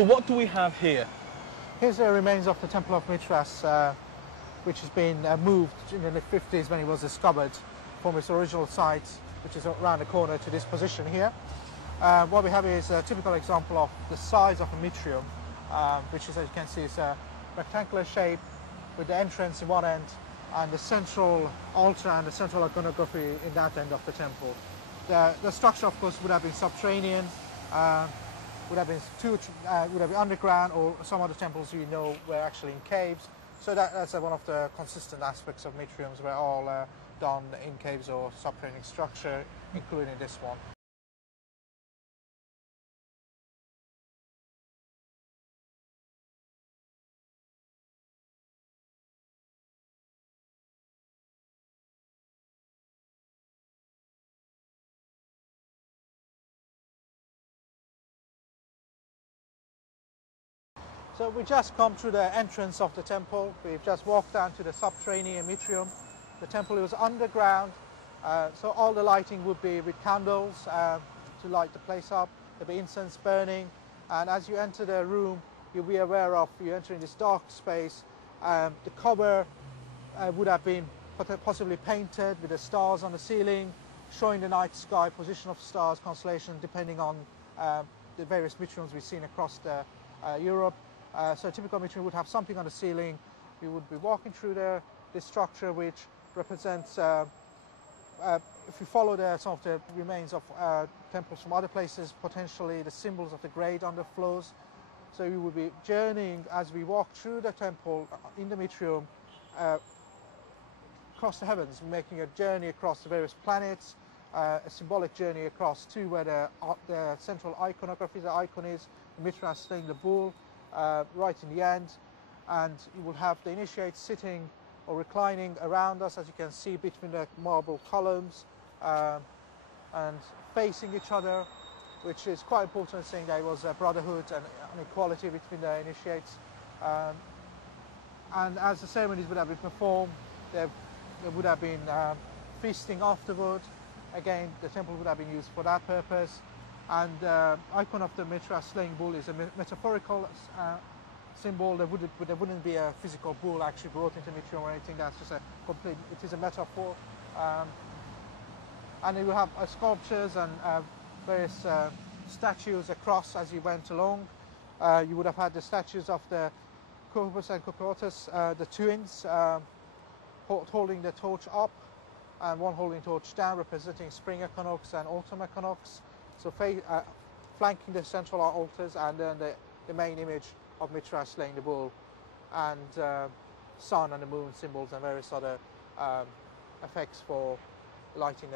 So what do we have here? Here's the remains of the Temple of Mithras, which has been moved in the 50s when it was discovered from its original site, which is around the corner, to this position here. What we have is a typical example of the size of a Mithraeum, which is, as you can see, is a rectangular shape with the entrance in one end and the central altar and the central iconography in that end of the temple. The structure, of course, would have been subterranean, would have been underground, or some other temples you know were actually in caves. So that's one of the consistent aspects of Mithraeums, were all done in caves or subterranean structure, including this one. So we just come through the entrance of the temple. We've just walked down to the subterranean Mithraeum. The temple was underground, so all the lighting would be with candles to light the place up. There'll be incense burning, and as you enter the room, you'll be aware of you entering this dark space. The cover would have been possibly painted with the stars on the ceiling, showing the night sky, position of stars, constellation, depending on the various Mithraeums we've seen across Europe. So a typical Mithraeum would have something on the ceiling. We would be walking through this structure, which represents, if you follow some of the remains of temples from other places, potentially the symbols of the grade on the floors. So we would be journeying as we walk through the temple in the Mithraeum across the heavens, making a journey across the various planets, a symbolic journey across to where the central iconography, the icon is, the Mithras slaying the bull, right in the end, and you will have the initiates sitting or reclining around us, as you can see, between the marble columns and facing each other, which is quite important, saying there was a brotherhood and an equality between the initiates. And as the ceremonies would have been performed, there would have been feasting afterward. Again, the temple would have been used for that purpose. And the icon of the Mithras slaying bull is a metaphorical symbol. There wouldn't be a physical bull actually brought into Mithraeum or anything. That's just it is a metaphor. And you will have sculptures and various statues across as you went along. You would have had the statues of the Corpus and Cocotus, the twins, holding the torch up, and one holding torch down, representing spring equinox and autumn equinox. So flanking the central altars, and then the main image of Mithras slaying the bull, and sun and the moon symbols and various other effects for lighting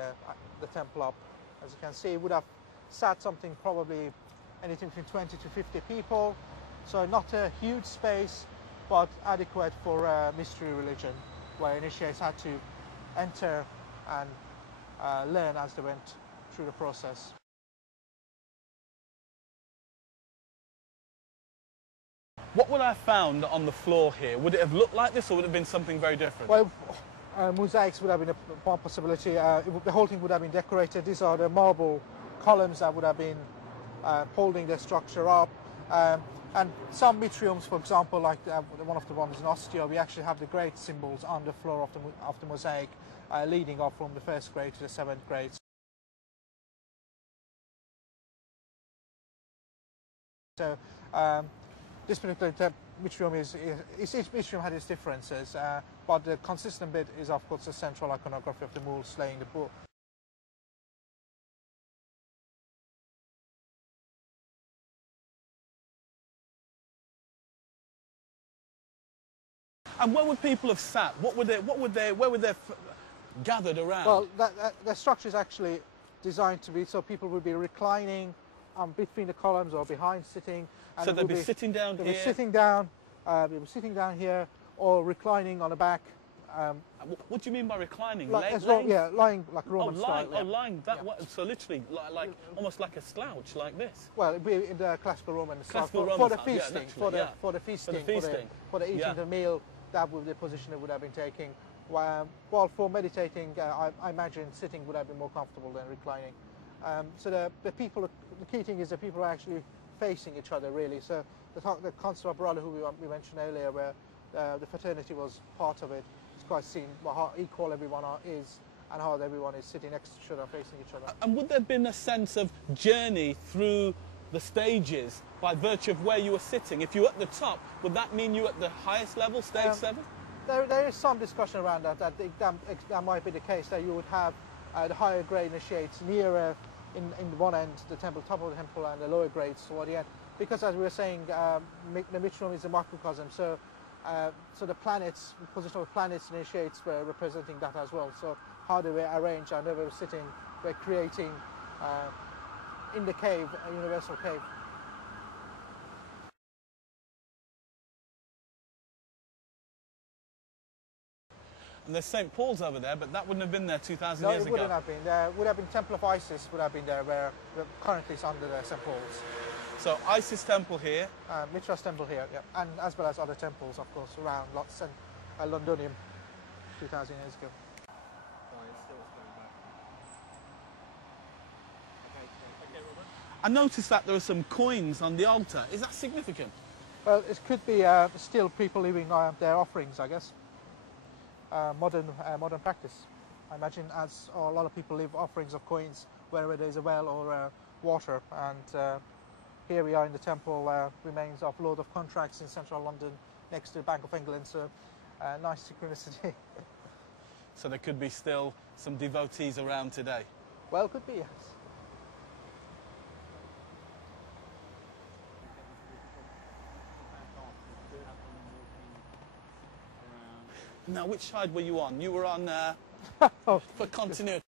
the temple up. As you can see, it would have sat something probably anything between 20 to 50 people. So not a huge space, but adequate for a mystery religion, where initiates had to enter and learn as they went through the process. What would I have found on the floor here? Would it have looked like this, or would it have been something very different? Well, mosaics would have been one possibility. The whole thing would have been decorated. These are the marble columns that would have been holding the structure up. And some Mithraeums, for example, like one of the ones in Ostia, we actually have the grade symbols on the floor of the mosaic, leading off from the first grade to the seventh grade. So this particular Mithraeum each Mithraeum had its differences, but the consistent bit is, of course, the central iconography of the bull slaying the bull. And where would people have sat? Where would they gathered around? Well, the structure is actually designed to be so people would be reclining between the columns or behind, sitting. And so they'd be sitting down here? They'd be sitting down, here, or reclining on the back. What do you mean by reclining? Yeah, lying like Roman style. Oh, lying that way. So literally, like almost like a slouch, like this. Well, it'd be in the classical Roman style. For the feasting, for the eating the meal, that would be the position it would have been taking. While for meditating, I imagine sitting would have been more comfortable than reclining. So the key thing is that people are actually facing each other really. So the concept of brotherhood we mentioned earlier, where the fraternity was part of it, it's quite seen how equal everyone is and how everyone is sitting next to each other, facing each other. And would there have been a sense of journey through the stages by virtue of where you were sitting? If you were at the top, would that mean you were at the highest level, stage 7? There is some discussion around that might be the case, that you would have the higher grade initiates nearer in one end, the temple, top of the temple, and the lower grades toward the end. Because as we were saying, the Mithraeum is a microcosm, so the planets, the position of planets and initiates were representing that as well. So how they were arranged, and they were sitting, we're creating in the cave, a universal cave. And there's St. Paul's over there, but that wouldn't have been there 2,000 years ago. No, it wouldn't have been. There would have been Temple of Isis would have been there, where currently it's under the St. Paul's. So Isis temple here. Mithras temple here, yeah, and as well as other temples, of course, around Londonium 2,000 years ago. I noticed that there are some coins on the altar. Is that significant? Well, it could be still people leaving their offerings, I guess. Modern practice. I imagine, as a lot of people leave offerings of coins wherever there's a well or water. And here we are in the temple, remains of Lord of Contracts in central London, next to the Bank of England. So nice synchronicity. So there could be still some devotees around today. Well, could be, yes. Now, which side were you on? You were on, for continuity.